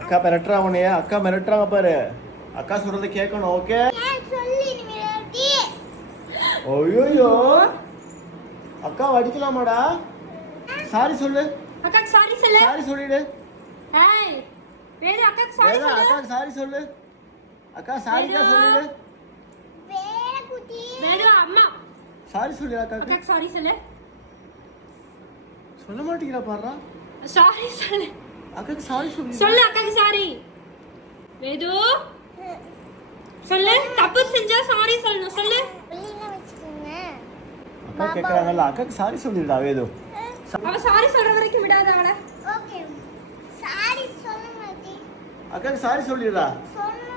அக்கா மிரட்டுறா உன்னைய, அக்கா மிரட்டுறாங்க பாரு. அக்கா சொல்றத கேட்கணும். ஓகே? ஐயோ, அக்கா அடிக்கலாமாடா? சாரி சொல்லு. அக்காக்கு சாரி சொல்லு. சாரி சொல்லிடு. ஏய் வேறு அக்காக்கு சாரி வேதா, சொல்லு. அக்காக்கு சாரி சொல்லு. அக்கா சாரிக்கா சொல்லிடு. வேற குட்டி வேறு அம்மா சாரி சொல்லு அக்காக்கு. அக்காக்கு சாரி சொல்லு. சொல்ல மாட்டீங்களா பாருடா. சாரி சொல்லு. அக்காக்கு சாரி சொல்லு. சொல்லு அக்காக்கு சாரி. வேது சொல்லு. தப்பு செஞ்சா சாரி சொல்லணும். சொல்லு. வெளியில வச்சுக்கோங்க. அக்கா கேக்குறாங்கல்ல, அக்காக்கு சாரி சொல்லிடுடா வேது. அவ சாரி சொல்ற வரைக்கும் விடாத அவள. ஓகே சாரி சொல்லுங்க டி. அக்காக்கு சாரி சொல்லிடுடா. சொன்ன